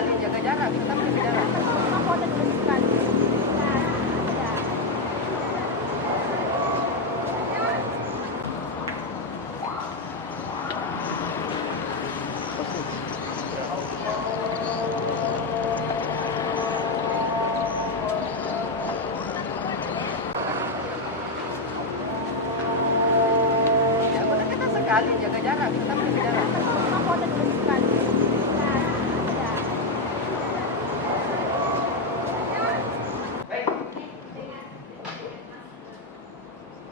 sekali, jaga jarak, tetap jaga jarak. Ya, udah kita sekali, jaga jarak, tetap jaga jarak. Baik.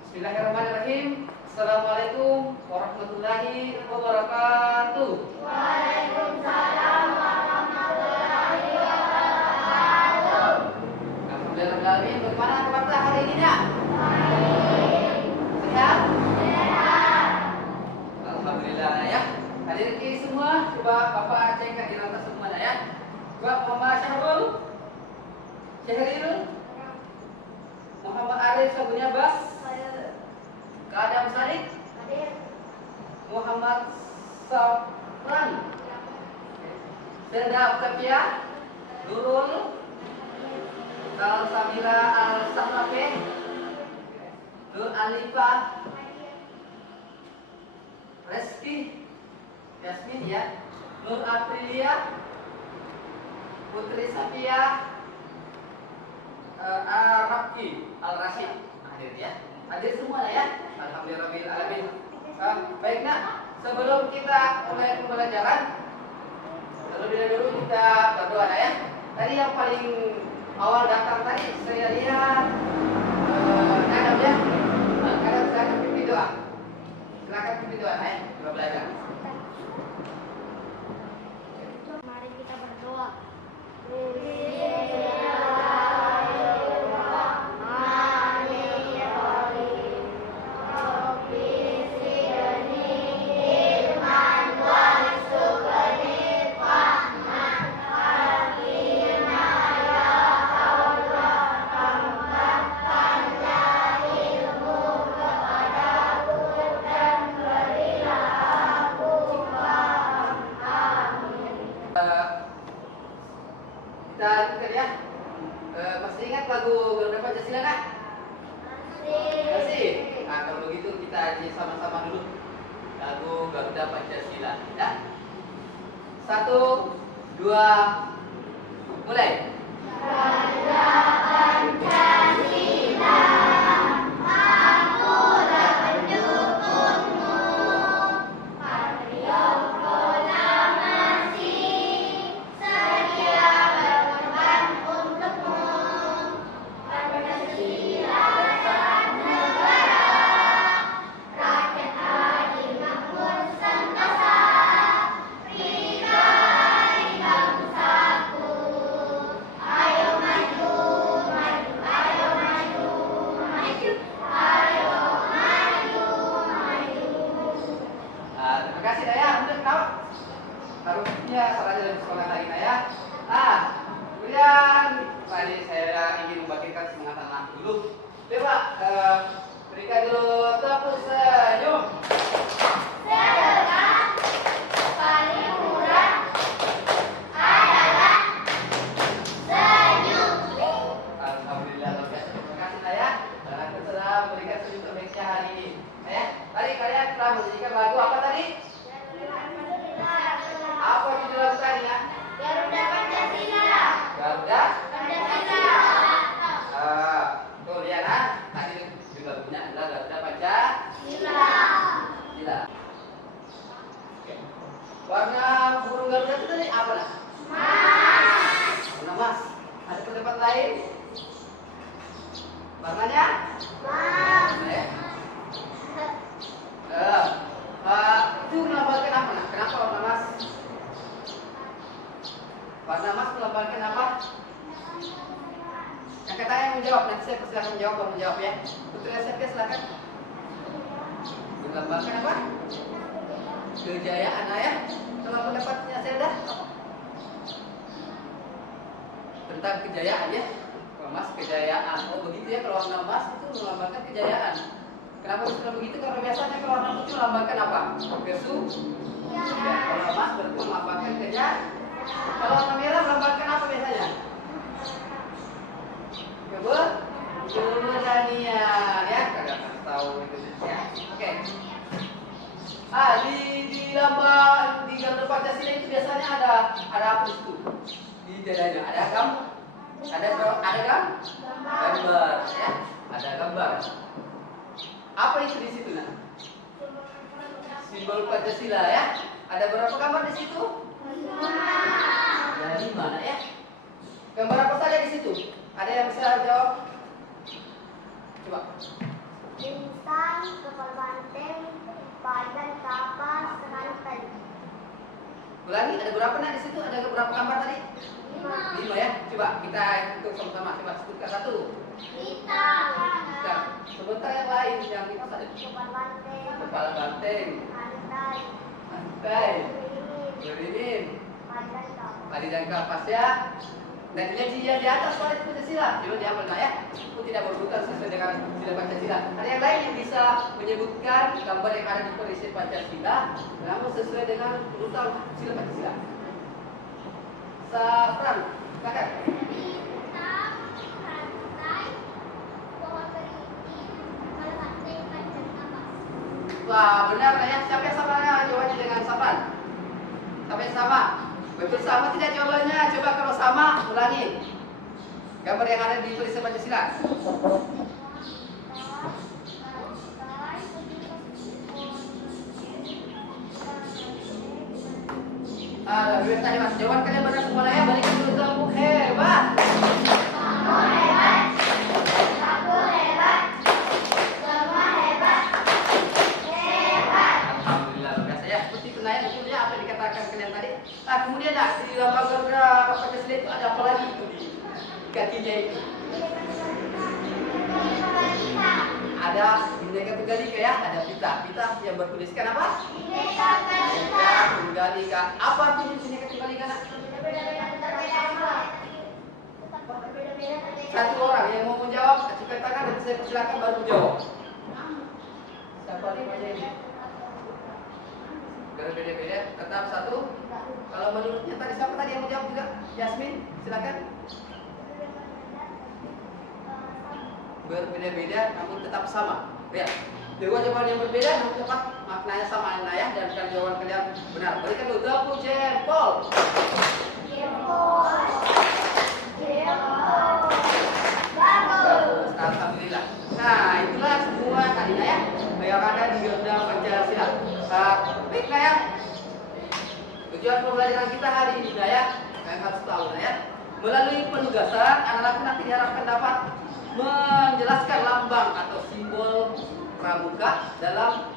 Bismillahirrahmanirrahim. Assalamualaikum warahmatullahi wabarakatuh. Waalaikumsalam warahmatullahi wabarakatuh. Alhamdulillahirrahmanirrahim. Bagaimana kabar hari ini ya? Sehat? Alhamdulillah ya. Hadirin kiri semua, coba Bapak cek di lantas semuanya ya. Coba Muhammad Syahril, Muhammad Arif Sabunya Bas, Kadam Sadik, Muhammad Safran, Seda Octavia, Nurul, Samira Al-Sahrafe, Nur Alifah, Reski, Yasmin ya, Nur Aprilia, Putri Safia, Rafki Al-Rashid hadir ya. Hadir semua ya. Alhamdulillahirrahmanirrahim. Baik nak, sebelum kita mulai pembelajaran, terlebih dahulu kita berdoa ya. Tadi yang paling awal datang tadi saya lihat Kadam ya. Kadam silakan pimpin doa. Silakan pimpin doa ya. Kita belajar. Mari kita berdoa. Kita lanjutkan ya. Masih ingat lagu Garuda Pancasila kan? Masih. Nah kalau begitu kita aji sama-sama dulu lagu Garuda Pancasila ya. 1, 2, mulai. Garuda Pancasila, akulah pendukungmu, patriot proklamasi, sedia berkorban untukmu. Pancasila saat negara, rakyat adil makmur sentosa, berikan bangsaku. Ayo maju, maju, ayo maju, maju, ayo maju, maju. Terima kasih Daya. Untuk kau harusnya salah dari sekolah lagi Daya. Kemudian tadi saya ingin membagikan semangat anak dulu. Coba berikan dulu tepuk senyum. Sedekah paling murah adalah senyum. Alhamdulillah luar biasa. Terima kasih Daya. Dan aku telah memberikan senyum terbaiknya hari ini. Ya, tadi kalian telah menyanyikan lagu apa tadi? Apa judul lagu tadi ya? Garuda Pancasila. Garuda. Pancasila. Tuh lihat nah. Tadi judul lagunya adalah Garuda Pancasila. Sila. Oke. Warna burung Garuda itu tadi apa lah? Mas. Warna emas. Ada pendapat lain? Warnanya? Mas. Ya. Itu melambangkan apa nah? Kenapa warna emas? Warna emas melambangkan apa? Yang katanya yang menjawab, nanti saya persilakan menjawab, baru menjawab ya. Putri SMP silakan. Melambangkan apa? Kejayaan ayah. Kalau pendapatnya saya dah tentang kejayaan ya. Emas kejayaan. Oh begitu ya, kalau warna emas itu melambangkan kejayaan. Kenapa bisa begitu? Karena biasanya kalau warna putih melambangkan apa? Kesu. Ya, kalau emas berarti melambangkan kejayaan. Kalau warna merah melambangkan apa biasanya? Keberanian ya, kagak tahu itu ya. Oke. Di lambang di gambar Pancasila itu biasanya ada apa itu? Di dadanya ada gambar ya, ada gambar. Apa itu di situ nah? Simbol Pancasila ya. Ada berapa gambar di situ? Ada 5 nah, ya. Gambar apa saja di situ? Ada yang bisa jawab? Coba. Bintang, kapal banteng, badan, kapas, rantai. Ulangi, ada berapa nah di situ? Ada berapa gambar tadi? 5. 5 ya. Coba kita hitung sama-sama. Coba sebutkan 1. Bintang. Nah, sebentar yang lain yang itu tadi. Kapal banteng. Kepala banteng, Rantai. lantai, berimin, Badan, kapas. padi dan kapas ya. Dan nilai di atas pada Pancasila. Coba diambil nah ya. Itu tidak berurutan sesuai dengan sila Pancasila. Ada yang lain yang bisa menyebutkan gambar yang ada di Perisi Pancasila, namun sesuai dengan urutan sila Pancasila. Safran, silakan. Bintang, rantai, pohon beringin, kapal banteng, badan, kapas. Wah, benar nah ya. Siapa yang sama jawabannya dengan Safran? Siapa yang sama? Betul sama tidak jawabannya? Coba kalau sama, ulangi. Gambar yang ada di tulisan Pancasila. Lebih tadi mas, jawaban kalian benar semua ya. Balikan dulu tepuk hebat. Semua hebat. Aku hebat. Semua hebat. Hebat. Alhamdulillah luar biasa ya. Seperti penanya betul ya apa yang dikatakan kalian tadi. Nah kemudian di lambang negara Pancasila itu ada apa lagi itu di kakinya itu? Ada Bhinneka Tunggal Ika ya, ada pita yang bertuliskan apa? Bhinneka Bhinneka Tunggal Ika. Apa artinya Bhinneka Tunggal Ika nak? Satu orang yang mau menjawab, acungkan tangan dan saya persilakan baru menjawab. Siapa limanya ini? Berbeda-beda, tetap satu. Kalau menurutnya tadi siapa tadi yang menjawab juga? Yasmin, silakan. Berbeda-beda namun tetap sama. Ya. Dua jawaban yang berbeda namun tetap maknanya sama nah ya, dan jawaban kalian benar. Berikan dulu tepuk jempol. Jempol. Jempol. Bagus. Alhamdulillah. Nah, itulah semua tadinya ya yang ada di Undang Pancasila. Baik nah ya. Tujuan pembelajaran kita hari ini nah ya, kalian harus tahu nah ya. Melalui penugasan, anak-anak nanti diharapkan dapat menjelaskan lambang atau simbol pramuka dalam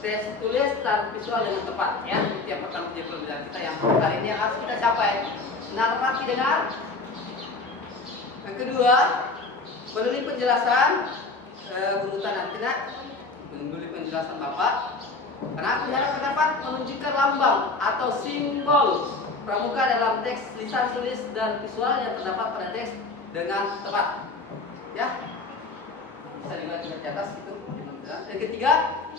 tes tulis dan visual dengan tepat ya. Itu yang pertama jadi pembelajaran kita yang kali ini yang harus kita capai. Narasi dengar. Yang kedua, melalui penjelasan urutan nanti nak, melalui penjelasan Bapak, karena aku diharapkan dapat menunjukkan lambang atau simbol pramuka dalam teks lisan tulis dan visual yang terdapat pada teks dengan tepat, ya. Bisa juga di atas itu. Yang ketiga,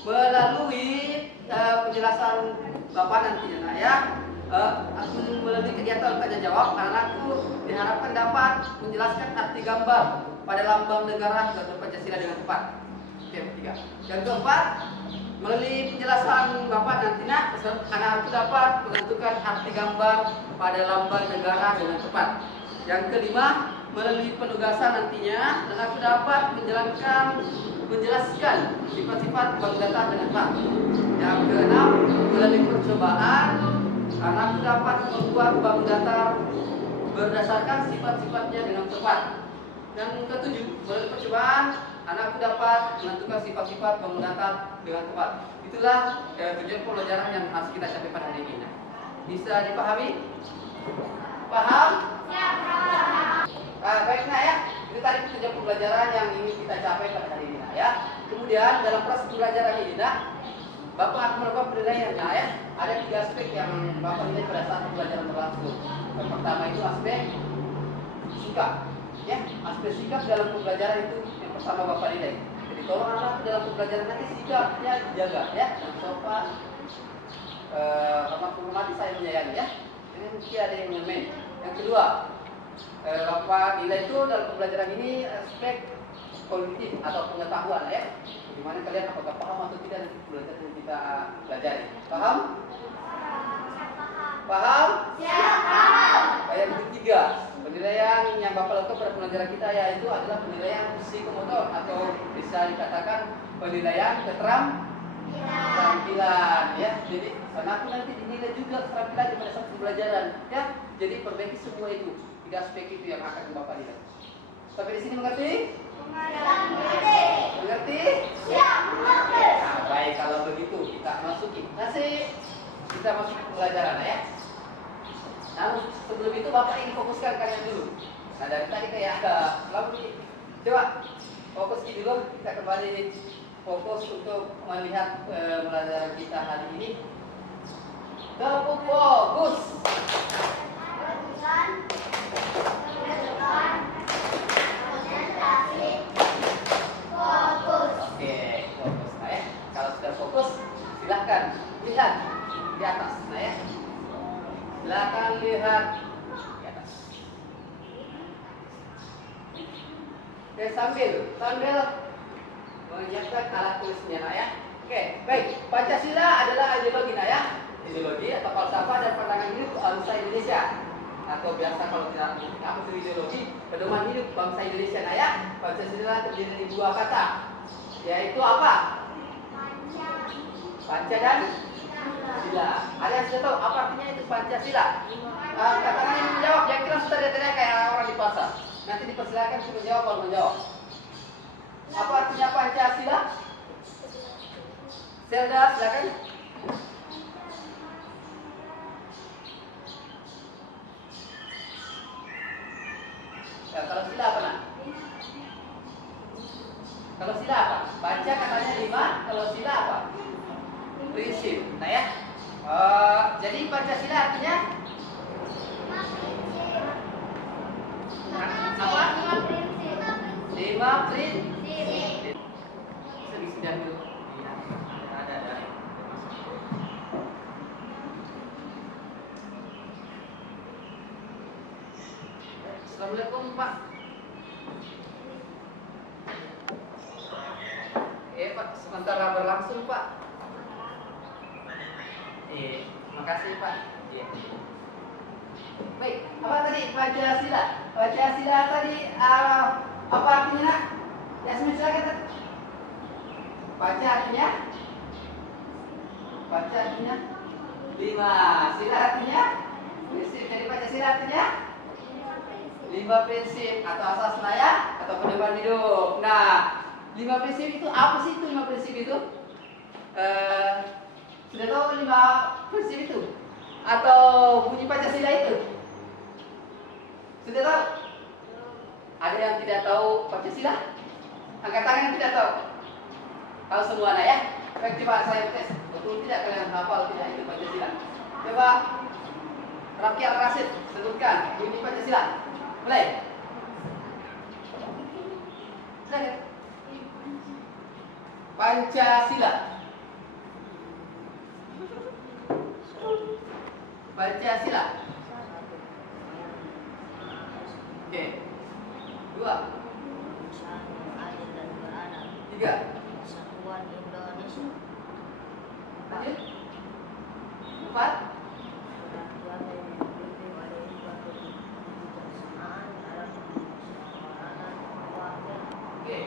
melalui penjelasan Bapak nantinya, ya. Melalui kegiatan tanya jawab, karena aku diharapkan dapat menjelaskan arti gambar pada lambang negara dan Pancasila dengan tepat. Oke, yang ketiga. Yang keempat, melalui penjelasan Bapak nantinya, karena aku dapat menentukan arti gambar pada lambang negara dengan tepat. Yang kelima, melalui penugasan nantinya, dan aku dapat menjelaskan sifat-sifat bank data dengan tepat. Yang keenam, melalui percobaan, karena aku dapat membuat bank data berdasarkan sifat-sifatnya dengan tepat. Dan ketujuh, melalui percobaan, karena aku dapat menentukan sifat-sifat bank data dengan tepat. Itulah tujuan pembelajaran yang harus kita capai pada hari ini. Bisa dipahami? Paham? Ya, paham. Baik nah ya, itu tadi tujuan pembelajaran yang ingin kita capai pada hari ini nah, ya. Kemudian dalam proses pembelajaran ini nah, Bapak akan melakukan penilaian nah, ya. Ada 3 aspek yang Bapak nilai pada saat pembelajaran berlangsung. Yang pertama itu aspek sikap, ya. Aspek sikap dalam pembelajaran itu yang pertama Bapak nilai. Jadi tolong anak dalam pembelajaran nanti sikapnya dijaga, ya. Sopan, hormat menghormati, saya menyayangi, ya. Ini mesti ada yang mengamen. Yang kedua, Bapak nilai itu dalam pembelajaran ini aspek kognitif atau pengetahuan ya. Bagaimana kalian apakah paham atau tidak belajar yang kita pelajari? Paham? Paham? Yang ketiga, penilaian yang Bapak lakukan pada pelajaran kita yaitu adalah penilaian psikomotor atau bisa dikatakan penilaian keterampilan ya. Jadi anakku nanti dinilai juga keterampilan pada saat pembelajaran ya. Jadi perbaiki semua itu. Tiga aspek itu yang akan Bapak lihat. Sampai di sini mengerti? Mengerti? Nah, baik kalau begitu kita masuki. Kita masuk ke pelajaran ya. Namun sebelum itu Bapak ingin fokuskan kalian dulu. Nah dari tadi kayak lalu coba fokus dulu. Kita kembali fokus untuk melihat pelajaran kita hari ini. Tepuk fokus. Oke, fokus nah ya. Kalau sudah fokus, silahkan lihat di atas, nah ya. Silakan lihat di atas. Oke, sambil menyiapkan alat tulisnya, nah ya. Oke, baik. Pancasila adalah ideologi, nah ya. Ideologi atau falsafah dan pandangan hidup bangsa Indonesia. Atau biasa kalau tidak apa itu ideologi, pedoman hidup bangsa Indonesia, nah ya. Pancasila terdiri dari dua kata, yaitu apa? Panca dan Sila. Ada yang sudah tahu apa artinya itu Pancasila? Katakan yang menjawab, yang kira sudah teriak kayak orang di pasar. Nanti dipersilakan untuk menjawab kalau menjawab. Apa artinya Pancasila? Zelda, silakan. Ya, kalau sila apa nak? Kalau sila apa? Baca katanya 5, kalau sila apa? Prinsip. Nah ya. Jadi Pancasila artinya apa? 5 prinsip. Sedang dulu. Ada. Assalamualaikum Pak. Pak, sementara berlangsung Pak. Makasih Pak. Baik, apa tadi Pancasila? Pancasila tadi apa artinya nak? Yasmin silakan. Panca artinya? Panca artinya 5. Sila artinya? Prinsip. Jadi Pancasila artinya 5 prinsip atau asas naya atau pedoman hidup. Nah, 5 prinsip itu apa sih itu 5 prinsip itu? Sudah tahu 5 prinsip itu? Atau bunyi Pancasila itu? Sudah tahu? Ada yang tidak tahu Pancasila? Angkat tangan yang tidak tahu. Tahu semua nah ya? Baik, coba saya tes. Betul tidak kalian hafal tidak itu Pancasila? Coba Rakyat Rasid sebutkan bunyi Pancasila. Mulai. Silakan. Pancasila. Pancasila. Oke. 2. 3. Kesatuan Indonesia. Lanjut. 4. Oke.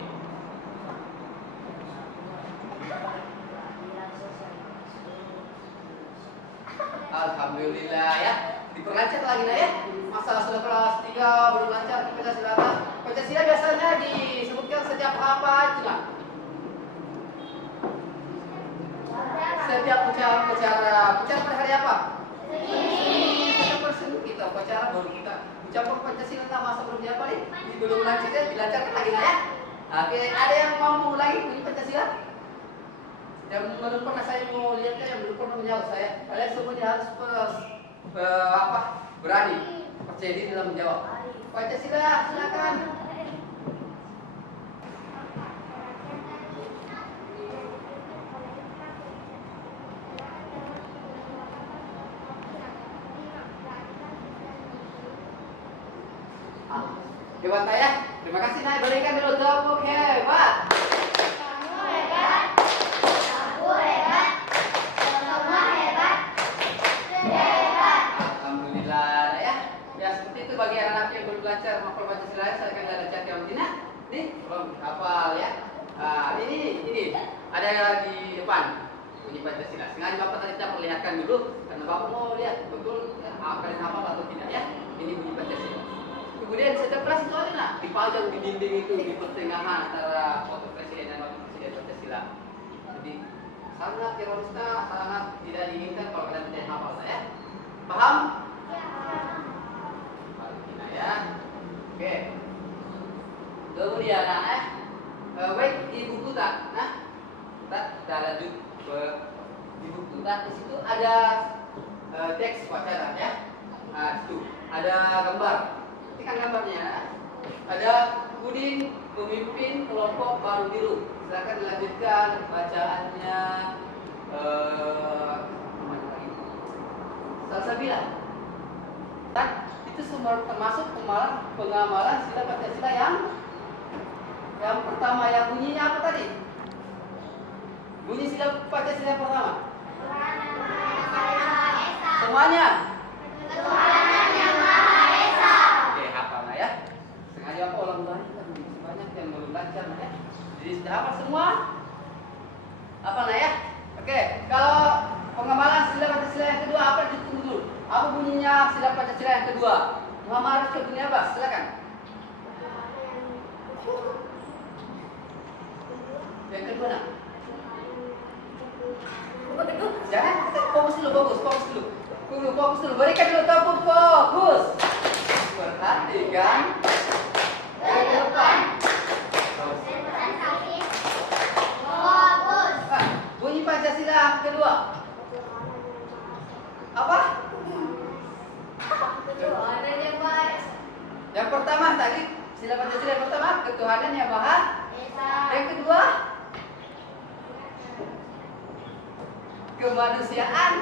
Alhamdulillah ya. Diperlancar lagi nah ya. Masa sudah kelas 3 belum lancar Pancasila. Pancasila biasanya disebutkan setiap apa itu lah? Setiap upacara pada hari apa? Setiap persen kita upacara baru kita ucapkan Pancasila masa belum diapa nih? Belum lancarnya dilancarkan lagi nah ya. Oke, ada yang mau mengulangi bunyi Pancasila? Yang belum pernah saya mau lihatnya, yang belum pernah menjawab saya. Kalian semuanya harus berani, percaya diri dalam menjawab. Pancasila, silakan. Hebat ya. Terima kasih Nay, berikan dulu tepuk hebat. Kamu hebat. Aku hebat. Semua hebat. Hebat. Alhamdulillah ya. Ya seperti itu bagi anak-anak yang belum belajar menghafal Pancasila, saya akan ada cat yang begini. Nih, belum hafal ya. Ini ada di depan bunyi Pancasila. Sengaja Bapak tadi tidak perlihatkan dulu karena Bapak mau lihat betul ya, kalian hafal atau tidak ya. Ini bunyi Pancasila. Kemudian setiap kelas itu ada nak dipajang di dinding itu di pertengahan antara foto presiden dan wakil presiden Pancasila. Jadi sangat terorisnya sangat tidak diinginkan kalau kalian tidak hafal ya. Paham? Palestina ya. Oke. Kemudian baik di buku tak, kita lanjut ke di buku tak. Di situ ada teks wacana ya. Situ ada gambar. Ini kan gambarnya. Ada Budin pemimpin kelompok Baru Biru. Silakan dilanjutkan bacaannya. Salsabila. Itu semua termasuk pengamalan sila Pancasila yang pertama, yang bunyinya apa tadi? Bunyi sila Pancasila yang pertama. Semuanya. Tuhan yang Maha Esa. Oke, hafal nah ya. Sengaja apa ulang lagi kan banyak yang belum belajar nah ya. Jadi sudah hafal semua? Apa nah ya? Oke, kalau pengamalan sila Pancasila yang kedua apa ditunggu dulu? Apa bunyinya sila Pancasila yang kedua? Muhammad harus ke bunyi apa? Silakan. Yang kedua nak. Jangan fokus dulu, fokus dulu. Berikan dulu tepuk fokus. Perhatikan ke depan. Fokus. Bunyi Pancasila kedua. Apa? Tuhan yang Maha Esa. Yang pertama tadi sila Pancasila yang pertama ketuhanan yang Maha. Yang kedua kemanusiaan.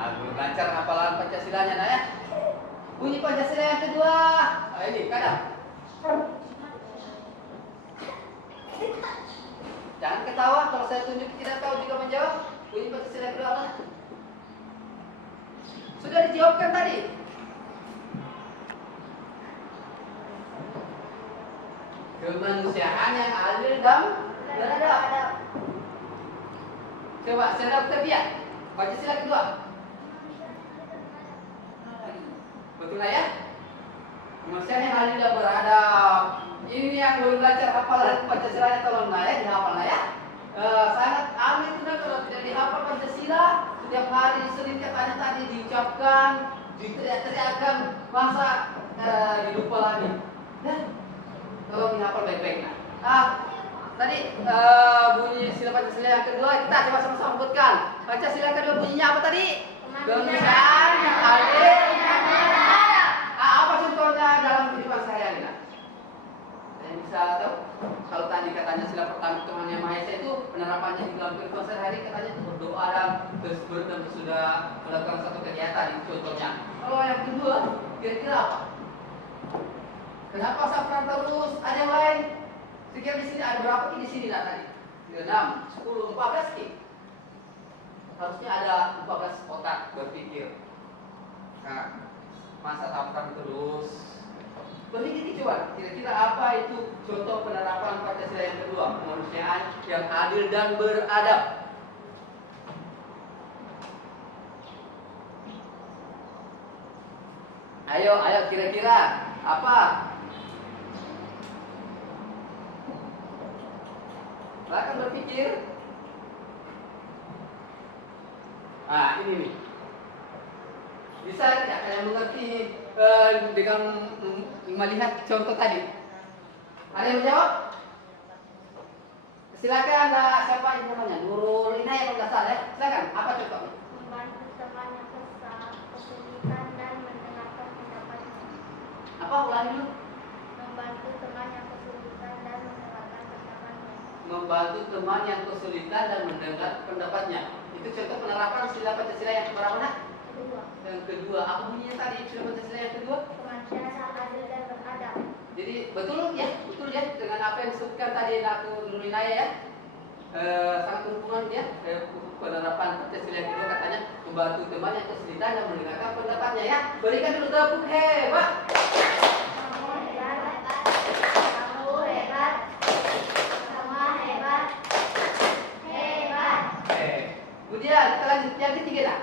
Belum lancar hafalan Pancasilanya nah ya. Bunyi Pancasila yang kedua. Ini kadang. Jangan ketawa kalau saya tunjuk tidak tahu juga menjawab. Bunyi Pancasila yang kedua apa? Sudah dijawabkan tadi. Kemanusiaan yang adil dan beradab. Coba saya terbiak. Pancasila kedua. Betul lah ya? Kemanusiaan yang adil dan beradab. Ini yang belum belajar hafalan Pancasila tolong lah ya, dihafal lah ya. Sangat aneh itu kalau tidak dihafal Pancasila. Setiap hari Senin katanya tadi diucapkan, diteriak-teriakkan, masa dilupa lagi. Ya, tolong dihafal baik-baik. Tadi bunyi sila Pancasila yang kedua kita coba sama-sama sebutkan. Pancasila kedua bunyinya apa tadi? Kemanusiaan yang adil dan beradab. Apa contohnya dalam kehidupan sehari-hari? Yang bisa tahu? Kalau tadi katanya sila pertama Tuhan yang Maha Esa itu penerapannya di dalam kehidupan sehari-hari katanya itu berdoa dan bersebut dan sudah melakukan satu kegiatan itu contohnya. Kalau yang kedua kira-kira apa? Kenapa safran terus? Ada yang lain? Sekira di sini ada berapa di sini lah tadi? 6, 10, 14 ki. Harusnya ada 14 otak berpikir. Nah, masa safran terus? Berpikir coba, kira-kira apa itu contoh penerapan Pancasila yang kedua, kemanusiaan yang adil dan beradab. Ayo kira-kira apa? Silakan berpikir. Ini nih. Bisa tidak kalian mengerti dengan melihat contoh tadi? Ada yang menjawab? Silakan siapa yang namanya? Nurul Inayah kalau nggak salah ya. Silakan. Apa contohnya? Membantu teman yang kesulitan dan mendengarkan pendapatnya. Apa ulangi dulu? Membantu teman yang kesulitan dan mendengarkan pendapatnya. Membantu teman yang kesulitan dan mendengar pendapatnya. Itu contoh penerapan sila Pancasila yang keberapa nak? Kedua, Yang kedua. Apa bunyinya tadi sila Pancasila yang kedua? kemanusiaan dasar adil dan beradab. Jadi betul ya dengan apa yang disebutkan tadi aku nurunin ya. Sangat berhubungan ya penerapan Pancasila yang kedua katanya membantu teman yang kesulitan dan mendengarkan pendapatnya ya. Berikan dulu tepuk hebat. Kamu hebat. Sama hebat. Hebat. Kemudian kita lanjut yang ketiga nak.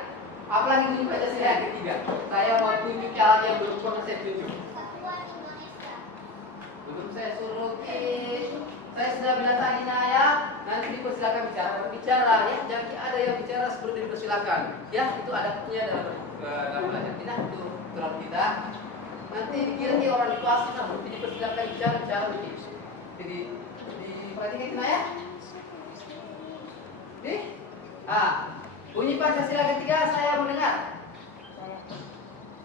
Apalagi tunjuk Pancasila yang ketiga. Saya mau tunjuk cara yang belum pernah saya tunjuk. Belum saya suruh saya sudah bilang tadi ya, nanti dipersilakan bicara ya, jangan ada yang bicara seperti dipersilakan ya, itu adabnya dalam belajar kita, itu aturan kita. Nanti dikira orang di kelas kita berarti dipersilakan bicara begitu. Jadi diperhatikan kita ya. Bunyi Pancasila ketiga saya mendengar.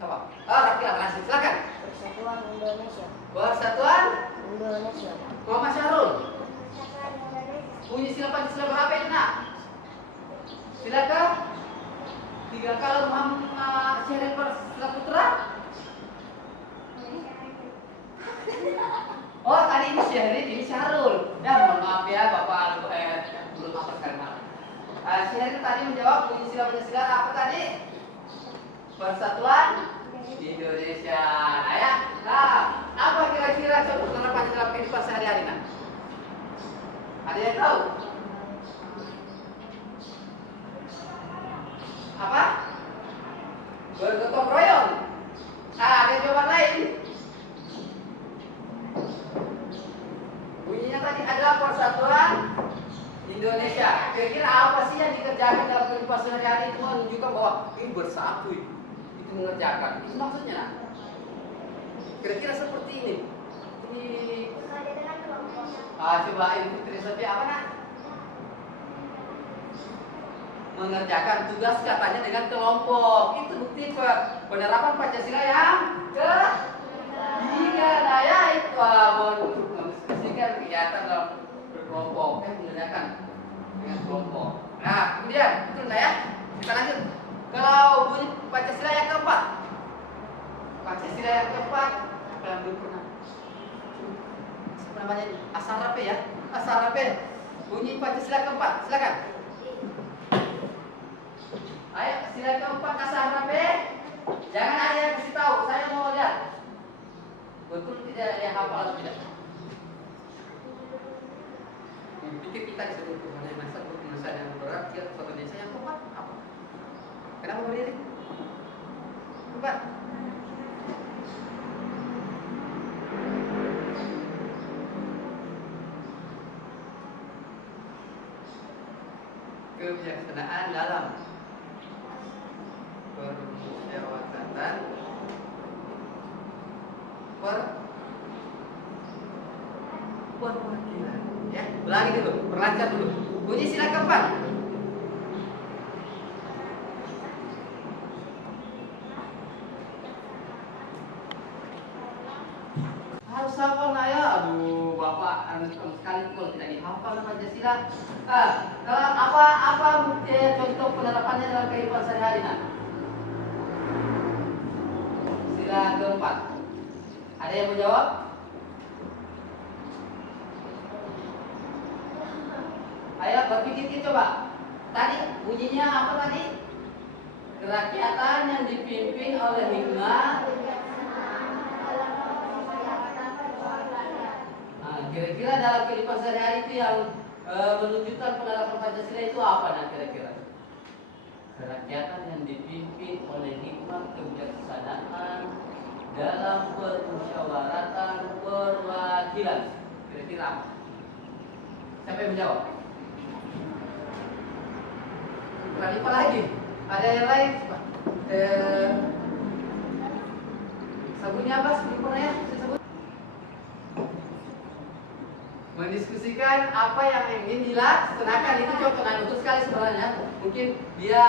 Apa? Rakyat langsung silakan. Persatuan Indonesia. Persatuan Indonesia. Muhammad Syahrul. Bunyi sila Pancasila berapa itu nak? Silakan. 3 kali Muhammad Syahrul Sila Putra. Oh tadi ini Syahrul, ini Syahrul. Ya mohon maaf ya Bapak belum apa sekarang. Syahrul tadi menjawab bunyi sila Pancasila apa tadi? Persatuan Indonesia. Nah, apa kira-kira contoh penerapan dalam kehidupan sehari-hari nak? Ada yang tahu? Apa? Bergotong royong. Ada jawaban lain? Bunyinya tadi adalah persatuan Indonesia. Kira-kira apa sih yang dikerjakan dalam kehidupan sehari-hari itu menunjukkan bahwa ini bersatu itu mengerjakan. Itu maksudnya nak? Kira-kira seperti ini. Bekerja dengan kelompoknya. Coba Ibu Putri Sofia apa nak? Mengerjakan tugas katanya dengan kelompok. Itu bukti penerapan Pancasila yang ketiga. Nah ya itu mendiskusikan kegiatan dalam berkelompok, mengerjakan dengan kelompok. Nah kemudian betul nggak ya? Kita lanjut. Kalau bunyi Pancasila yang keempat, Pancasila yang keempat, apa yang belum pernah? Apa namanya? Asal rapi ya, asal rapi. Bunyi Pancasila keempat, silakan. Ayo, sila keempat asal rapi. Jangan ada yang kasih tahu, saya mau lihat. Betul tidak ada yang hafal atau tidak? Pikir kita disebut Tuhan yang masa berkemasan yang berat, dia suatu desa yang keempat apa? Kenapa berdiri? Keempat. Kebijaksanaan dalam permusyawaratan perwakilan. Ya, ulangi dulu, perlancar dulu. Bunyi sila keempat. Harus hafal nak ya. Aduh, Bapak harus sekali kalau tidak dihafal Pancasila. Kalau apa contoh penerapannya dalam kehidupan sehari-hari nak? Sila keempat. Ada yang mau jawab? Ayo berpikir coba. Tadi bunyinya apa tadi? Kerakyatan yang dipimpin oleh hikmah. Kira-kira dalam kehidupan sehari-hari itu yang menunjukkan penerapan Pancasila itu apa nah kira-kira? Kerakyatan yang dipimpin oleh hikmah kebijaksanaan dalam permusyawaratan perwakilan. Kira-kira apa? Siapa yang menjawab? Apa lagi? Ada yang lain? Sabunnya apa? Sebelum pernah ya? Sebut. Mendiskusikan apa yang ingin dilaksanakan itu contoh itu sekali sebenarnya. Mungkin dia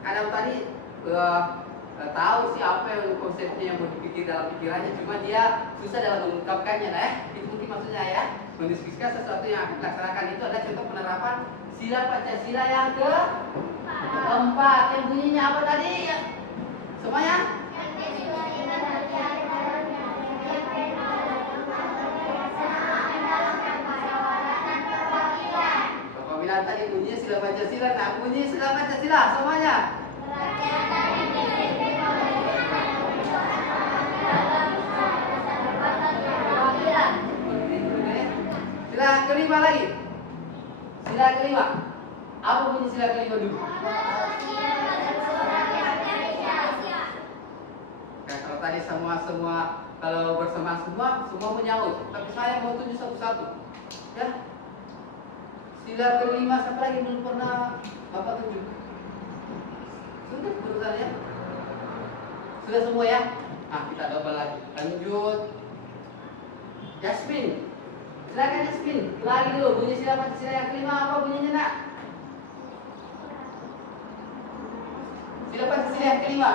kadang tadi tahu sih apa yang konsepnya yang mau dipikir dalam pikirannya, cuma dia susah dalam mengungkapkannya lah ya. Itu mungkin maksudnya ya. Mendiskusikan sesuatu yang akan dilaksanakan itu ada contoh penerapan sila Pancasila yang keempat. Yang bunyinya apa tadi? Semuanya? Pancasila yang ingat tadi bunyinya sila Pancasila. Nah, bunyi sila Pancasila semuanya. Sila kelima lagi. Sila kelima. Apa bunyi sila kelima dulu? Nah, kalau tadi semua kalau bersama semua menyaut. Tapi saya mau tunjuk satu-satu. Ya. Sila kelima siapa lagi belum pernah Bapak tunjuk? Sudah berusaha ya. Sudah semua ya. Nah, kita double lagi. Lanjut. Yasmin. Silakan Yasmin. Lagi dulu bunyi sila Pancasila yang kelima apa bunyinya, Nak? Sila Pancasila yang kelima.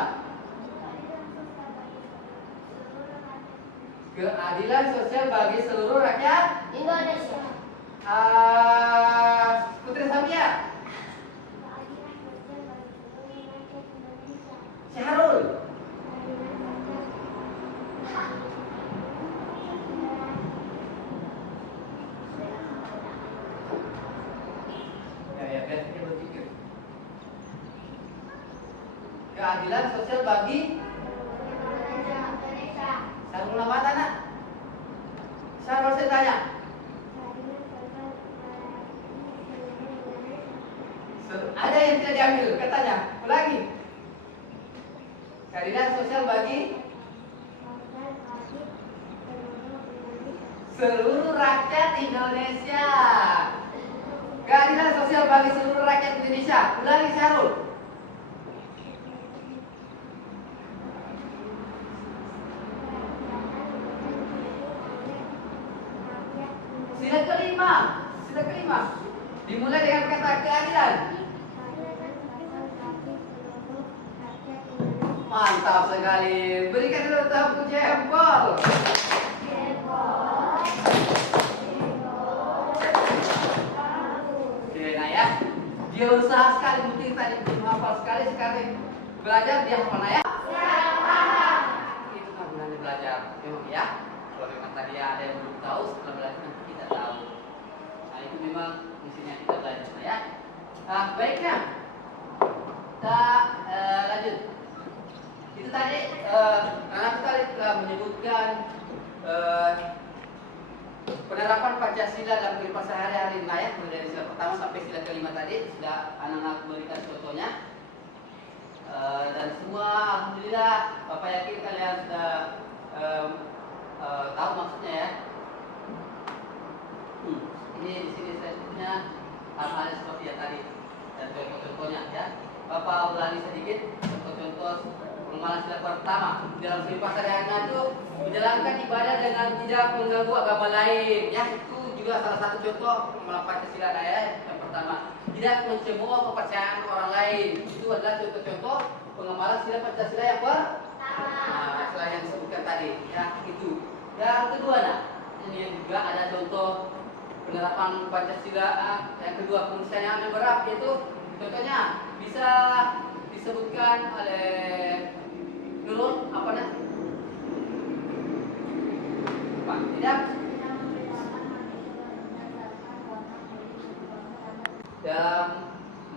Keadilan sosial bagi seluruh rakyat Indonesia. Putri Samia. Syahrul. Ya, biar kita berpikir. Keadilan sosial bagi Syahrul nama anak. Syahrul saya tanya. Ada yang tidak diambil katanya. Ulangi. Keadilan sosial bagi seluruh rakyat Indonesia. Keadilan sosial bagi seluruh rakyat Indonesia. Ulangi Syahrul. Sila kelima. Sila kelima. Dimulai dengan kata keadilan. Mantap sekali. Berikan dulu tepuk jempol. Oke, nah ya. Dia usaha sekali mungkin tadi hafal sekali belajar dia hafal nah ya. Itu kan gunanya belajar. Memang ya. Kalau memang tadi ada yang belum tahu setelah belajar nanti kita tahu. Nah itu memang misinya kita belajar nah ya. Nah, baiknya. Kita lanjut. Itu tadi karena kita telah menyebutkan penerapan Pancasila dalam kehidupan sehari-hari nah ya, mulai dari sila pertama sampai sila kelima tadi sudah anak-anak berikan contohnya. Dan semua alhamdulillah Bapak yakin kalian sudah tahu maksudnya ya. Ini di sini saya sebutnya hal-hal seperti yang tadi dan contoh-contohnya ya. Bapak ulangi sedikit contoh-contoh pengembangan sila pertama dalam kehidupan sehari-hari itu menjalankan ibadah dengan tidak mengganggu agama lain ya, itu juga salah satu contoh pengembangan Pancasila ya. Yang pertama, tidak mencemooh kepercayaan orang lain, itu adalah contoh-contoh pengembangan sila Pancasila yang pertama. Setelah yang disebutkan tadi ya itu. Yang kedua nah, ini juga ada contoh penerapan Pancasila yang kedua penulisannya yang berat, yaitu contohnya bisa disebutkan oleh Nurul apa nah? Pak, tidak? Dalam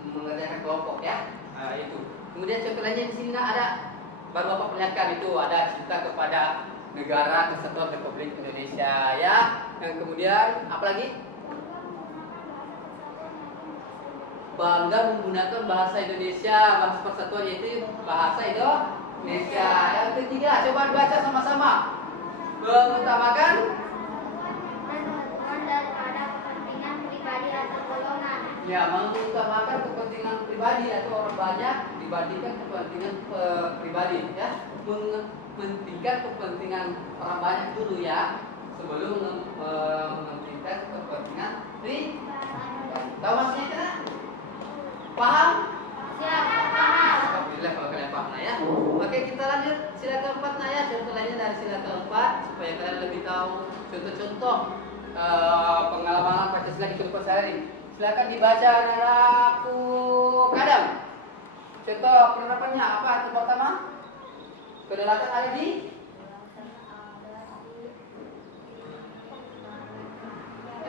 mengerjakan kelompok ya, itu. Kemudian contoh lainnya di sini ada baru Bapak perlihatkan itu ada cinta kepada negara kesatuan Republik Indonesia ya. Yang kemudian apa lagi? Bangga menggunakan bahasa Indonesia, bahasa persatuan yaitu bahasa Indonesia. Yang ketiga, coba baca sama-sama. Mengutamakan daripada kepentingan pribadi atau golongan. ya, mengutamakan kepentingan pribadi atau orang banyak dibandingkan kepentingan pribadi ya. Mementingkan kepentingan orang banyak dulu ya sebelum mementingkan kepentingan pribadi. Tahu maksudnya kan? Paham? Siap, paham. Alhamdulillah kalau kalian paham nah ya. Oke, kita lanjut sila keempat nah ya. Contoh lainnya dari sila keempat supaya kalian lebih tahu contoh-contoh pengalaman Pancasila di kehidupan sehari. Silakan dibaca anak-anakku kadang. Contoh penerapannya apa? Itu pertama, kedaulatan ada di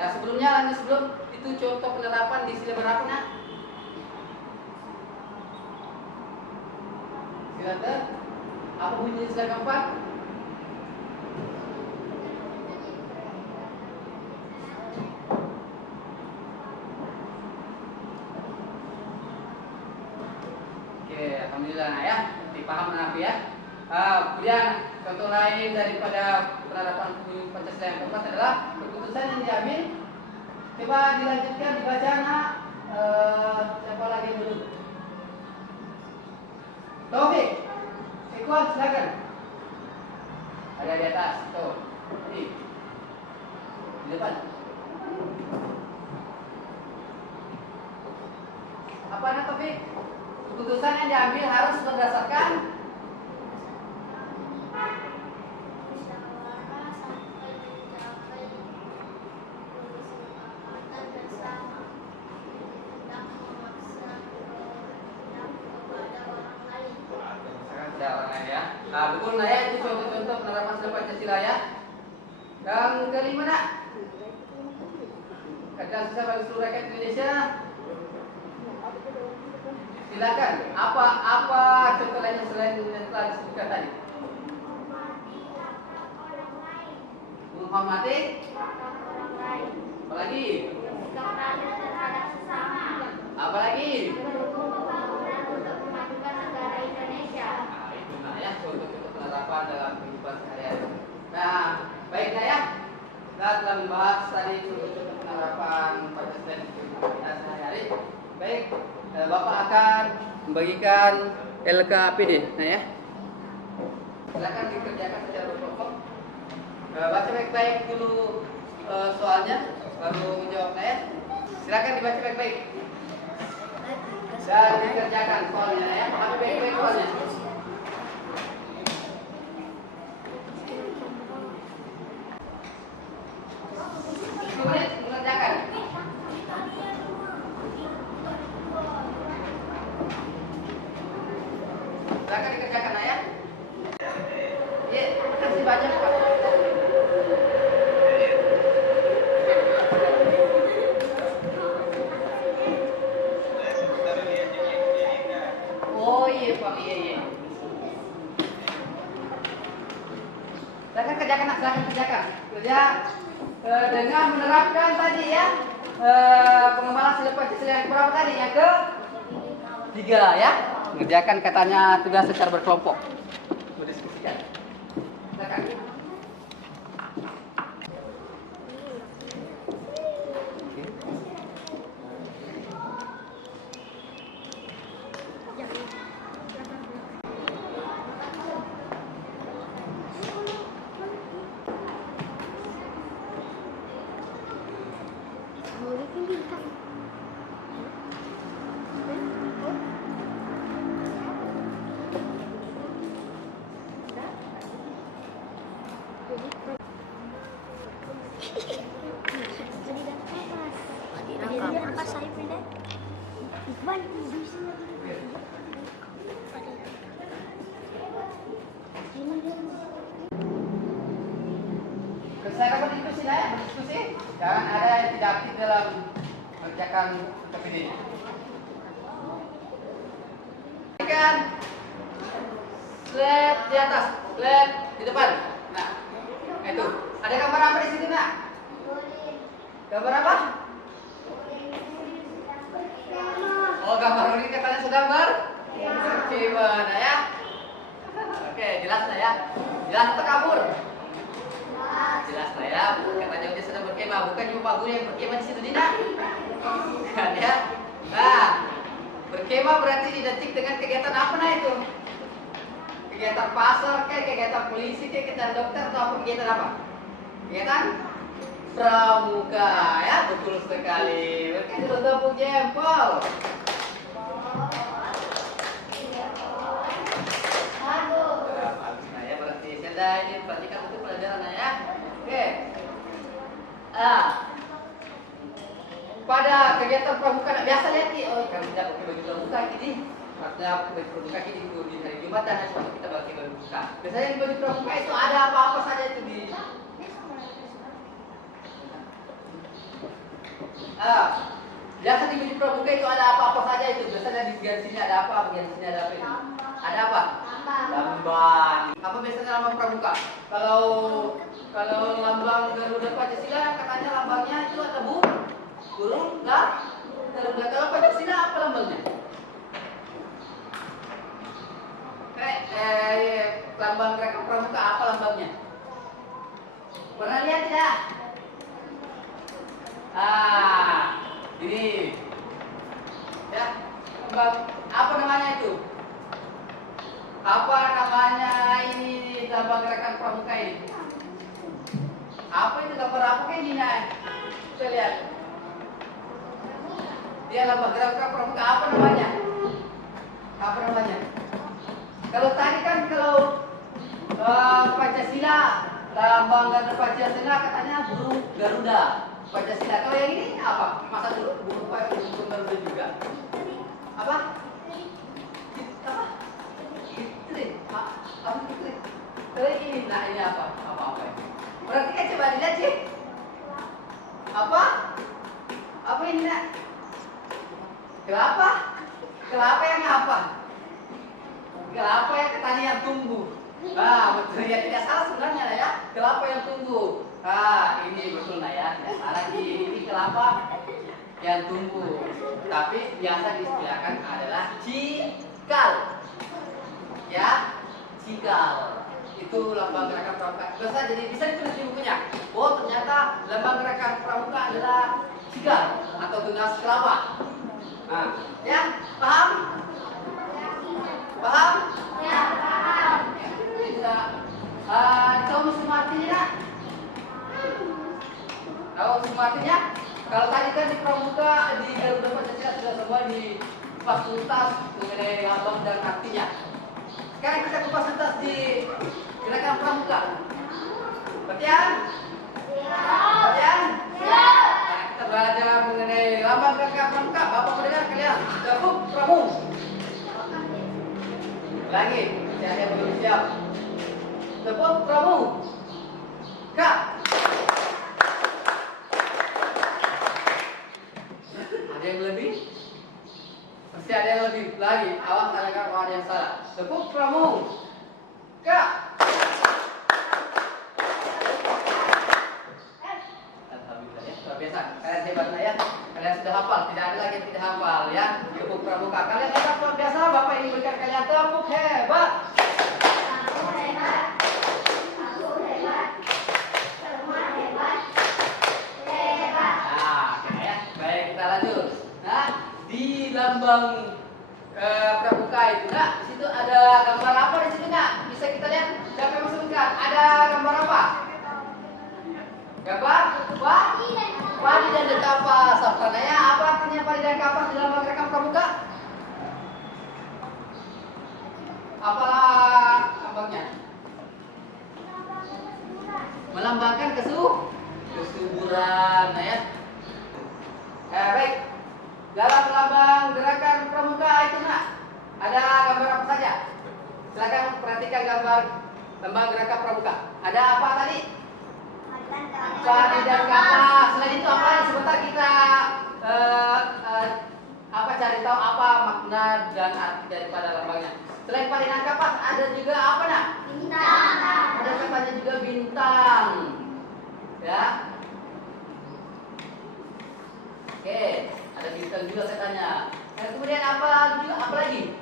Ya sebelumnya lanjut sebelum itu contoh penerapan di sila berapa nak? Silakan. Apa bunyi sila keempat? Oke, alhamdulillah nak ya. Dipaham Nabi ya. Kemudian contoh lain daripada penerapan Pancasila yang keempat adalah keputusan yang diambil. Coba dilanjutkan dibaca nak. Siapa lagi dulu? Taufik, Ikhwan silakan. Ada di atas, tuh. Di depan. Apa nak Taufik? Keputusan yang diambil harus berdasarkan musyawarah sampai mencapai kesepakatan bersama, tidak memaksa kehendak kepada orang lain. ada orang lain ya. Betul nak ya, itu contoh-contoh penerapan sila Pancasila ya. Yang kelima nak, keadilan sosial bagi seluruh rakyat Indonesia. Silakan. Apa contoh lainnya selain yang telah disebutkan tadi? Menghormati Orang lain, apa lagi? bersikap adil terhadap sesama, Apa lagi? mendukung pembangunan untuk memajukan negara Indonesia. Nah, itu nak ya contoh-contoh penerapan dalam kehidupan sehari-hari. Nah, baiklah ya. Kita telah membahas tadi contoh-contoh penerapan Pancasila di kehidupan kita sehari-hari. Baik, Bapak akan membagikan LKPD, nah ya. Silakan dikerjakan secara berkelompok. Baca baik-baik dulu soalnya, baru menjawabnya ya. Silakan dibaca baik-baik dan dikerjakan soalnya ya. Baca baik-baik soalnya. 10 menit mengerjakan. Silakan dikerjakan ya. Iya, kasih banyak Pak. Oh iya Pak, iya. Silakan kerjakan, silakan kerjakan. Kerja dengan menerapkan tadi ya pengembangan sila Pancasila yang berapa tadi? Yang ke 3 ya. Mengerjakan katanya tugas secara berkelompok. Berdiskusikan. Silakan. Apa saya pindah? Iqbal, Saya berdiskusi ya, berdiskusi. Jangan ada yang tidak aktif dalam mengerjakan KPD. Kan slide di atas, slide di depan. Nah, itu. Ada gambar apa di sini, Nak? Gambar apa? Oh, gambar ini katanya sudah bergimana ya? Oke, jelas lah ya. Jelas atau kabur? Jelas lah ya. Katanya dia sedang berkemah, bukan cuma Pak Guru yang berkemah di situ tidak? Kan ya? Nah, berkemah berarti identik dengan kegiatan apa nah itu? Kegiatan pasar, kegiatan polisi, kegiatan dokter atau apa kegiatan apa? Kegiatan pramuka ya, betul sekali. Oke, dulu tepuk jempol. Nah ya berarti saya ini perhatikan betul pelajaran ya. Oke. Pada kegiatan pramuka biasa lihat nih, oh kan tidak pakai baju pramuka ini. Artinya pakai baju pramuka ini di hari Jumat dan hari kita pakai baju pramuka. Biasanya di baju pramuka itu ada apa-apa saja itu di Biasa di baju pramuka itu ada apa-apa saja itu. Biasanya di bagian sini ada apa, bagian sini ada apa itu? Ada apa? Lambang. Apa biasanya lambang pramuka? Kalau lambang Garuda Pancasila katanya lambangnya itu ada burung, Garuda. Kalau Pancasila apa lambangnya? Lambang Gerakan Pramuka apa lambangnya? Pernah lihat tidak? Ini ya, lambang apa namanya itu? Apa namanya ini lambang Gerakan Pramuka ini? Apa itu gambar apa kayak gini? Kita lihat. Dia lambang Gerakan Pramuka apa namanya? Apa namanya? Kalau tadi kan Pancasila, lambang Garuda Pancasila katanya burung Garuda Pancasila. Kalau yang ini apa? Masa dulu burung Garuda juga? Apa? Fitri. Apa Fitri? Kalau ini, nah ini apa? Apa ini? Berarti kan coba dilihat sih. Apa? Apa ini nak? Kelapa? Kelapa yang apa? Kelapa yang petani yang tumbuh. Betul ya, tidak salah sebenarnya ya. Kelapa yang tumbuh. Ini betul ya. Tidak salah ini kelapa yang tumbuh. Tapi biasa diistilahkan adalah cikal. Ya, cikal. Itu lambang Gerakan Pramuka. Bisa ditulis di bukunya. Oh, ternyata lambang Gerakan Pramuka adalah cikal atau tunas kelapa. Ya, paham? Paham? Ya, paham. Bisa. Tahu semua artinya? Tahu semua artinya? Kalau tadi kan di Pramuka, di Garuda Pancasila sudah semua di fakultas mengenai lambang dan artinya. Sekarang kita kupas tuntas di Gerakan Pramuka. Perhatian? Perhatian? Kita belajar mengenai lambang Gerakan Pramuka. Bapak mendengar kalian? Gabung Pramu. Lagi, saya yang belum siap. Tepuk Pramu. Kak. Ada yang lebih? Pasti ada yang lebih lagi. Awas kalau ada yang salah. Tepuk Pramu. Kak. Alhamdulillah ya, luar biasa. Kalian hebat ya. Kalian sudah hafal. Tidak ada lagi yang tidak hafal ya. Tepuk Pramuka. Kalian hebat luar biasa. Bapak ingin berikan kalian tepuk hebat. Aku hebat. Aku hebat. Semua hebat. Hebat. Oke ya. Baik, kita lanjut. Nah, di lambang Pramuka itu, nah, di situ ada gambar apa di situ, nak? Bisa kita lihat? Siapa yang masukkan? Ada gambar apa? Gambar? Padi dan kapas. Sapananya apa artinya padi dan kapas di lambang Gerakan Pramuka? Apalah lambangnya? Melambangkan kesuburan, nah ya. Baik. Dalam lambang Gerakan Pramuka itu, nak, ada gambar apa saja? Silakan perhatikan gambar lambang Gerakan Pramuka. Ada apa tadi? Padi dan kapas. Selain itu apa? Sebentar kita cari tahu apa makna dan arti daripada lambangnya. Selain padi dan kapas, ada juga apa, nak? Bintang. Ada katanya juga bintang. Ya. Oke, ada bintang juga katanya. Dan kemudian apa lagi?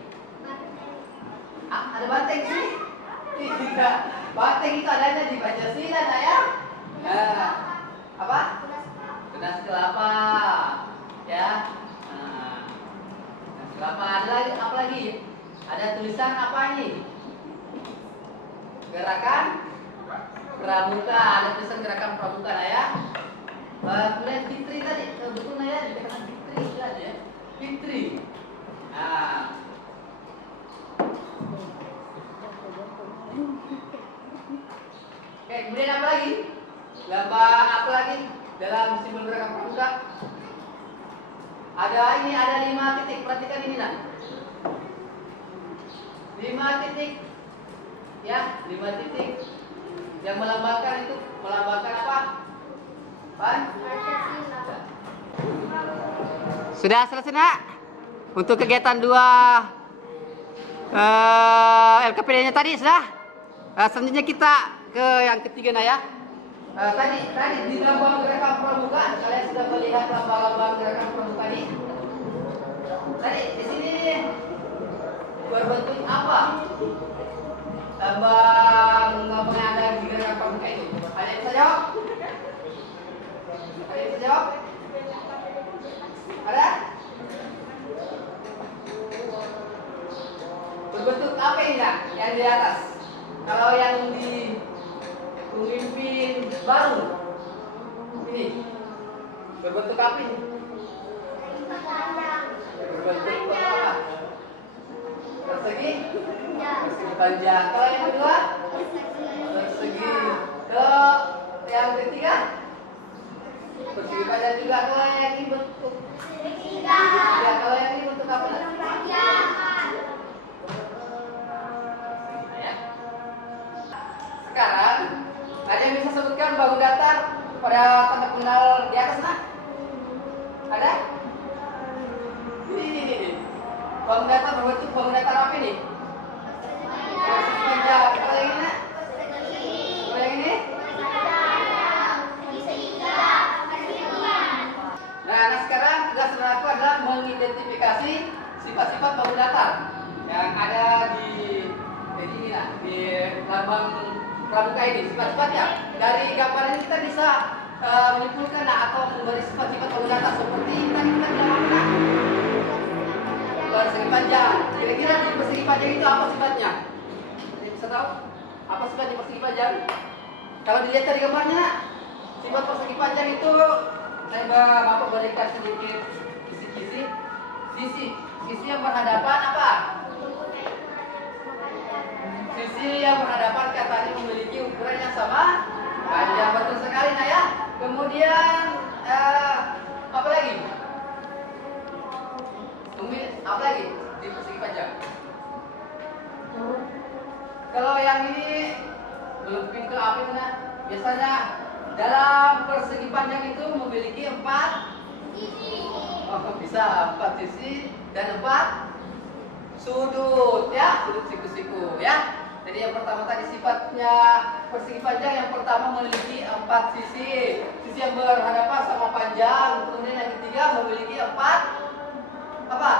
Ada banteng sih? Tidak. Banteng itu adanya di Pancasila, nah ya. Apa? Tunas kelapa. Ya. Tunas kelapa. Ada lagi apa lagi? Ada tulisan apa ini? Gerakan Pramuka. Ada tulisan Gerakan Pramuka, nah ya. Kemudian Fitri tadi, betul nah ya, dikatakan Fitri kan ya. Fitri. Oke, kemudian apa lagi? Lambang apa lagi dalam simbol Gerakan Pramuka? Ada 5 titik. Perhatikan ini, nak. 5 titik. Ya, 5 titik. Yang melambangkan apa? Pancasila. Sudah selesai nak? Untuk kegiatan 2 LKPD-nya tadi sudah? Selanjutnya kita ke yang ketiga nak ya. Tadi di lambang gerakan pramuka kalian sudah melihat lambang-lambang gerakan pramuka ini. Tadi di sini berbentuk apa? Lambang yang ada di gerakan pramuka itu. Ada yang bisa jawab? Ada yang bisa jawab? Ada? Berbentuk apa ini nak? Yang di atas. Kalau yang di pemimpin baru ini berbentuk apa ini? Berbentuk apa? Persegi? Persegi panjang. Kalau yang kedua? Persegi. Yang ketiga? Persegi panjang juga. Kalau yang ini bentuk segitiga. Kalau yang ini bentuk apa? Sekarang ada yang bisa sebutkan bangun datar pada tanda pengenal di atas nak? Ada? Ini. Bangun datar berbentuk bangun datar apa ini? Persegi panjang. Kalau yang ini nak? Kalau yang ini? Nah sekarang tugas saudaraku adalah mengidentifikasi sifat-sifat bangun datar yang ada di ini nak, di lambang pramuka ini. Sifat-sifatnya dari gambar ini kita bisa menyimpulkan atau memberi sifat-sifat bangun datar seperti tadi kita bilang apa nak? Persegi panjang. Kira-kira di persegi panjang itu apa sifatnya? Bisa tahu? Apa sifatnya persegi panjang? Kalau dilihat dari gambarnya nak, sifat persegi panjang itu saya mampu berikan sedikit sisi yang berhadapan apa? Sisi yang berhadapan katanya memiliki ukuran yang sama, panjang, betul sekali nah ya. Kemudian apa lagi? Apa lagi di persegi panjang? Kalau yang ini belum pintu apa itu nah? Biasanya dalam persegi panjang itu memiliki 4 sisi. Oh, bisa 4 sisi dan 4 sudut ya, sudut siku-siku ya. Jadi yang pertama tadi sifatnya persegi panjang yang pertama memiliki 4 sisi. Sisi yang berhadapan sama panjang. Kemudian yang ketiga memiliki 4 apa?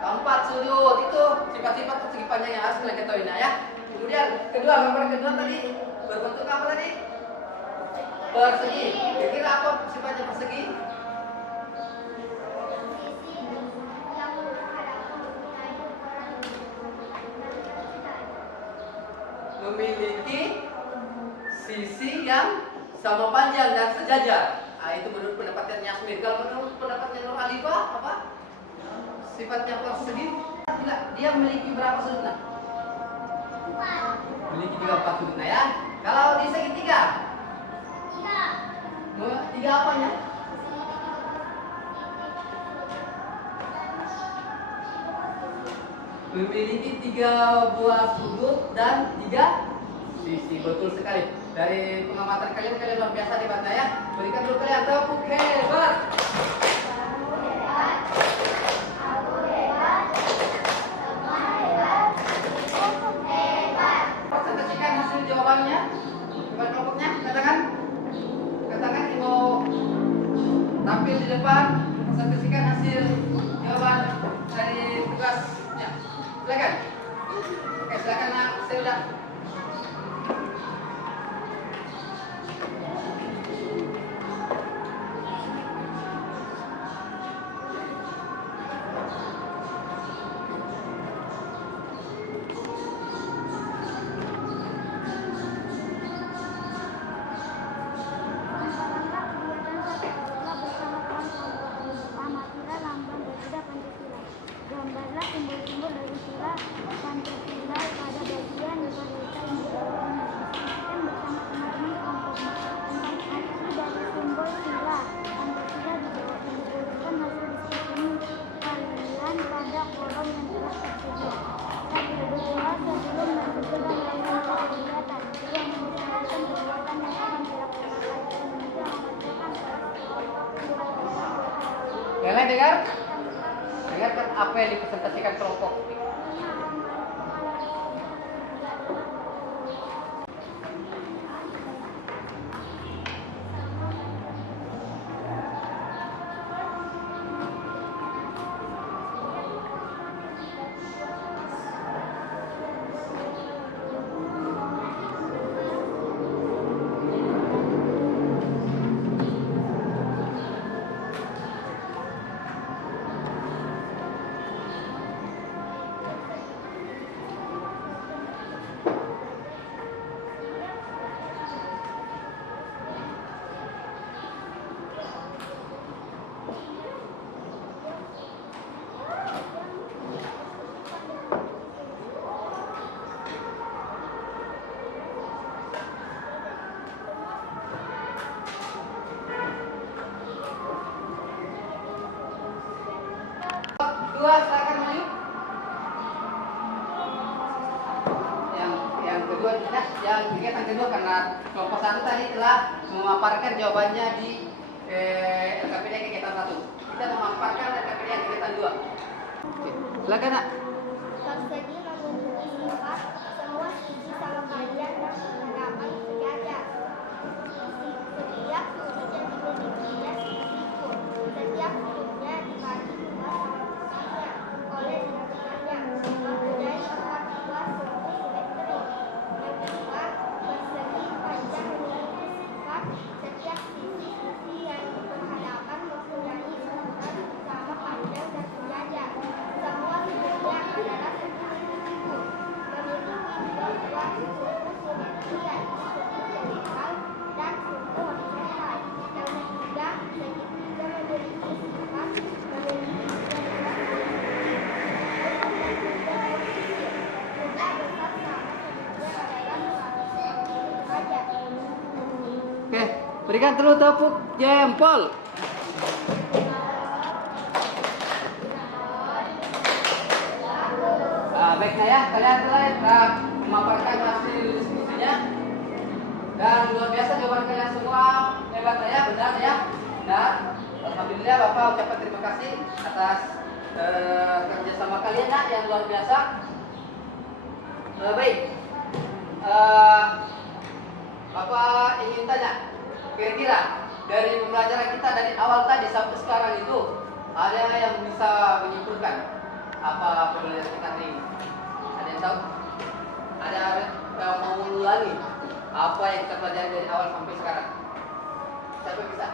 4 sudut. Itu sifat-sifat persegi panjang yang harus kalian ketahui nah ya. Kemudian gambar kedua tadi berbentuk apa tadi? Persegi. Kira-kira apa sifatnya persegi? Memiliki sisi yang sama panjang dan sejajar. Nah, itu menurut pendapatnya Yasmin. Kalau menurut pendapatnya Nur Alifah, apa sifatnya persegi? Dia memiliki berapa sudut? Nah? Memiliki juga 4 sudut nah ya. Kalau di segitiga? 3 apanya? Memiliki 3 buah sudut dan 3 sisi. Betul sekali. Dari pengamatan kalian luar biasa debatnya ya. Berikan dulu kalian tepuk hebat. Presentasikan hasil jawabannya. Coba kelompoknya katakan yang mau tampil di depan, presentasikan hasil jawaban dari tugasnya. Silakan. Oke, silakan nak, Selda. Gambarlah simbol-simbol dari sila Pancasila pada bagian berita yang dibawakan dan bersama teman-teman kelompok Yang lain dengar? Dengarkan apa yang dipresentasikan kelompok. Dua, silakan maju. Yang kedua, yang kegiatan kedua karena kelompok satu tadi telah memaparkan jawabannya di LKPD kegiatan satu. Kita memaparkan LKPD kegiatan dua. Oke, silakan nak. Persegi memiliki sifat semua sisi sama kalian dan berhadapan sejajar. Setiap sudut yang dimilikinya sisiku. Setiap sudutnya dibagi dua sama oleh dinamikannya. Mempunyai empat buah sudut simetri. Yang kedua, persegi panjang memiliki sifat setiap sisi yang berhadapan mempunyai ukuran sama panjang dan sejajar. Semua sudutnya adalah sisiku. Memiliki dua buah sudut simetri yaitu sudut sentral dan sudut horizontal. Yang ketiga, segitiga memiliki sifat memiliki dua benda besar sama sudutnya adalah 100 derajat. Oke, berikan terus tepuk jempol. Baiklah ya, kalian telah memaparkan hasil diskusinya dan luar biasa jawaban kalian semua hebat ya, benar ya. Dan alhamdulillah Bapak ucapkan terima kasih atas kerjasama kalian nak yang luar biasa. Baik, Bapak ingin tanya, kira-kira dari pembelajaran kita dari awal tadi sampai sekarang itu ada yang bisa menyimpulkan apa pembelajaran kita hari ini? Ada yang tahu? Ada yang mau mengulangi apa yang kita pelajari dari awal sampai sekarang? Siapa yang bisa?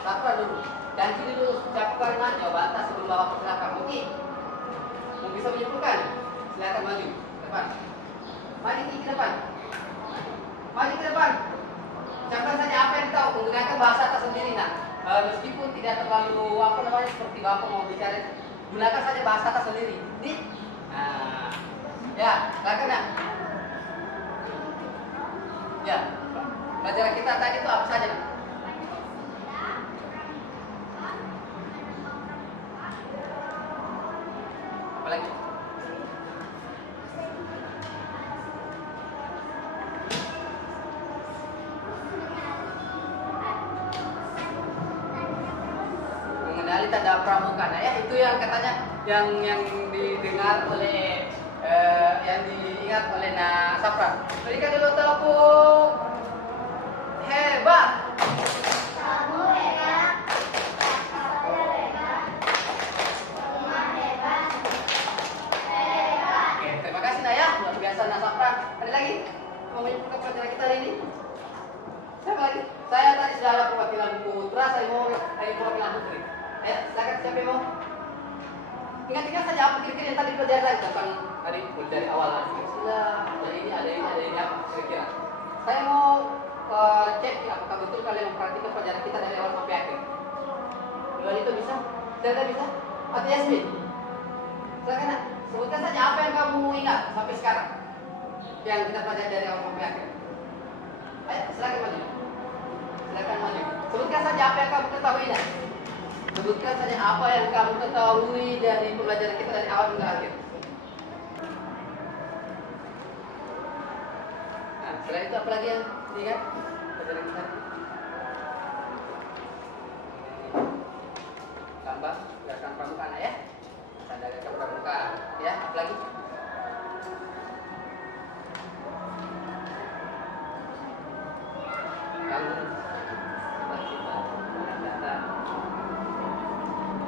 Siapa dulu? Janji dulu, siapa karena jawaban atas sebelum Bapak persilakan. Oke? Mau bisa menyimpulkan? Silakan maju depan. Maju ke depan. Maju ke depan. Ucapkan saja apa yang tahu menggunakan bahasa atas sendiri nak. Meskipun tidak terlalu apa namanya seperti Bapak mau bicara, gunakan saja bahasa atas sendiri. Nih. Nah. Ya, silakan nak. Ya. Pelajaran kita tadi itu apa saja nak? Apa lagi? Mengenali tanda pramuka. Nah ya itu yang katanya yang didengar oleh yang diingat oleh Safran. Berikan dulu tepuk hebat. Kamu hebat. Saya hebat. Rumah hebat. Hebat. Oke, terima kasih Naya, luar biasa Safran. Ada lagi mau menyimpulkan pelajaran kita hari ini? Siapa lagi? Saya tadi sudah ada perwakilan putra, saya mau perwakilan putri. Silakan siapa yang mau? Ingat-ingat saja apa kira-kira yang tadi pelajaran tentang dari awal ada ini apa kira-kira. Saya mau cek apakah betul kalian memperhatikan pelajaran kita dari awal sampai akhir. Dua itu bisa? Tidak bisa? Atau Yasmin? Silakan nak, sebutkan saja apa yang kamu ingat sampai sekarang yang kita pelajari dari awal sampai akhir. Ayo, silakan maju. Silakan maju. Sebutkan saja apa yang kamu ketahui nak. Sebutkan saja apa yang kamu ketahui dari pembelajaran kita dari awal hingga akhir. Nah, selain itu apa lagi yang diingat pelajaran kita?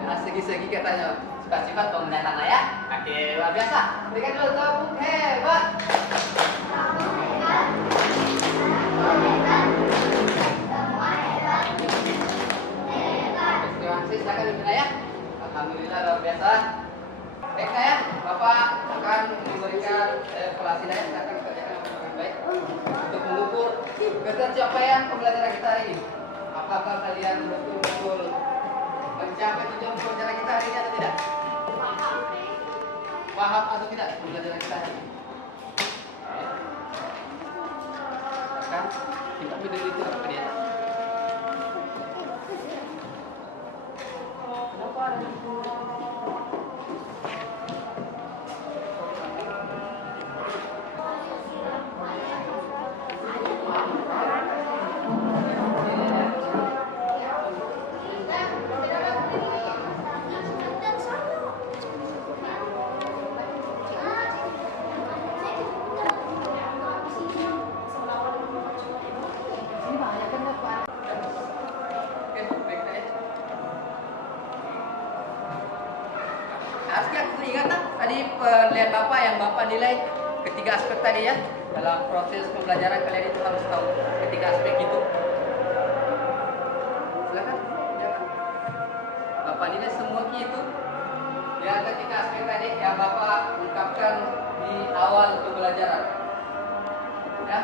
Nah, segi-segi katanya sifat-sifat pengguna tanah ya. Oke, luar biasa. Berikan dulu tepuk hebat. Terima kasih, silakan Ibu ya. Alhamdulillah luar biasa. Baik ya, Bapak akan memberikan evaluasi ya, silakan kerjakan dengan baik untuk mengukur ketercapaian pembelajaran kita hari ini. Apakah kalian betul-betul mencapai tujuan pembelajaran kita hari ini atau tidak? Paham atau tidak pembelajaran kita hari ini? Kan kita video itu apa dia? Kenapa ada di sini? Harusnya ingat tadi penilaian Bapak yang Bapak nilai ketiga aspek tadi ya. Dalam proses pembelajaran kalian itu harus tahu ketiga aspek itu. Silakan. Ya. Bapak nilai semua itu. Ya, ketiga aspek tadi yang Bapak ungkapkan di awal pembelajaran. Ya.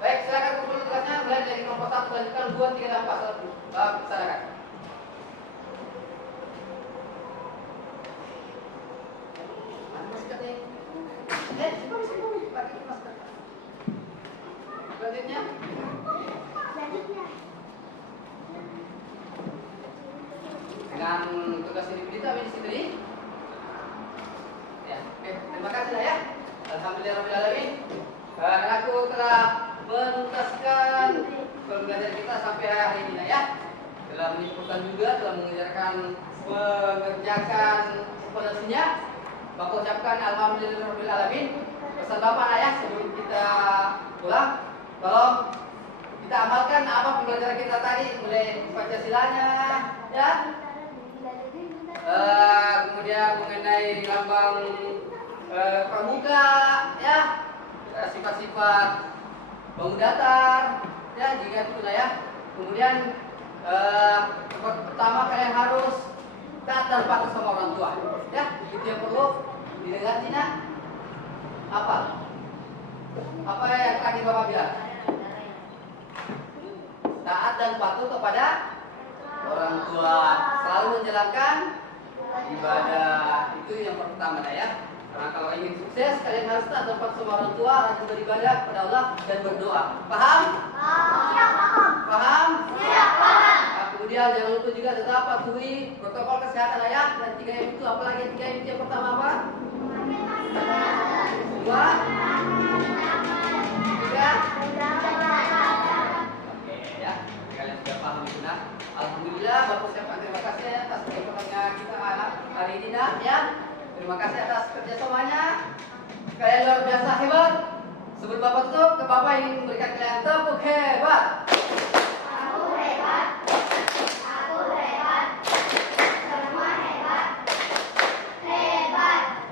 Baik, silakan kumpul tugasnya mulai dari kelompok 1 lanjutkan 2, 3 dan 4. Silakan. Mana maskernya? Pakai masker. Selanjutnya. Dengan tugas ini kita di sini. Ya, oke, terima kasih lah ya. Alhamdulillahirobbilalamin. Karena aku telah menuntaskan pembelajaran kita sampai hari ini ya. Telah menyimpulkan juga, telah mengerjakan evaluasinya. Bapak ucapkan alhamdulillahirobbilalamin. Pesan Bapak ayah sebelum kita pulang, tolong kita amalkan apa pembelajaran kita tadi, mulai Pancasilanya, ya. Kemudian mengenai lambang pramuka, ya. Sifat-sifat bangun datar, ya, jika itulah ya. Kemudian pertama kalian harus taat dan patuh sama orang tua, ya. Itu yang perlu didengar Tina. Apa yang tadi Bapak bilang? Taat dan patuh kepada orang tua, selalu menjalankan ibadah. Itu yang pertama ya. Nah, kalau ingin sukses, kalian harus taat dan patuh sama orang tua, rajin beribadah kepada Allah dan berdoa. Paham? Paham? Nah, kemudian jangan lupa juga tetap patuhi protokol kesehatan ya. Dan 3M itu apalagi 3M itu yang pertama apa? Semua? Tiga? Oke ya, kalian sudah paham itu nah. Alhamdulillah, Bapak ucapkan terima kasih ya atas pertemuannya kita hari ini nah ya. Terima kasih atas kerjasamanya. Kalian luar biasa hebat. Sebelum Bapak tutup, ke Bapak ingin memberikan kalian tepuk hebat. Aku hebat. Semua hebat.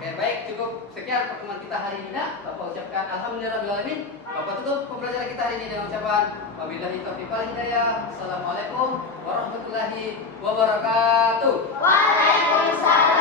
Oke, baik, cukup sekian pertemuan kita hari ini. Bapak ucapkan alhamdulillahirobbilalamin. Bapak tutup pembelajaran kita hari ini dengan ucapan wabillahi taufiq wal hidayah. Assalamualaikum warahmatullahi wabarakatuh. Waalaikumsalam.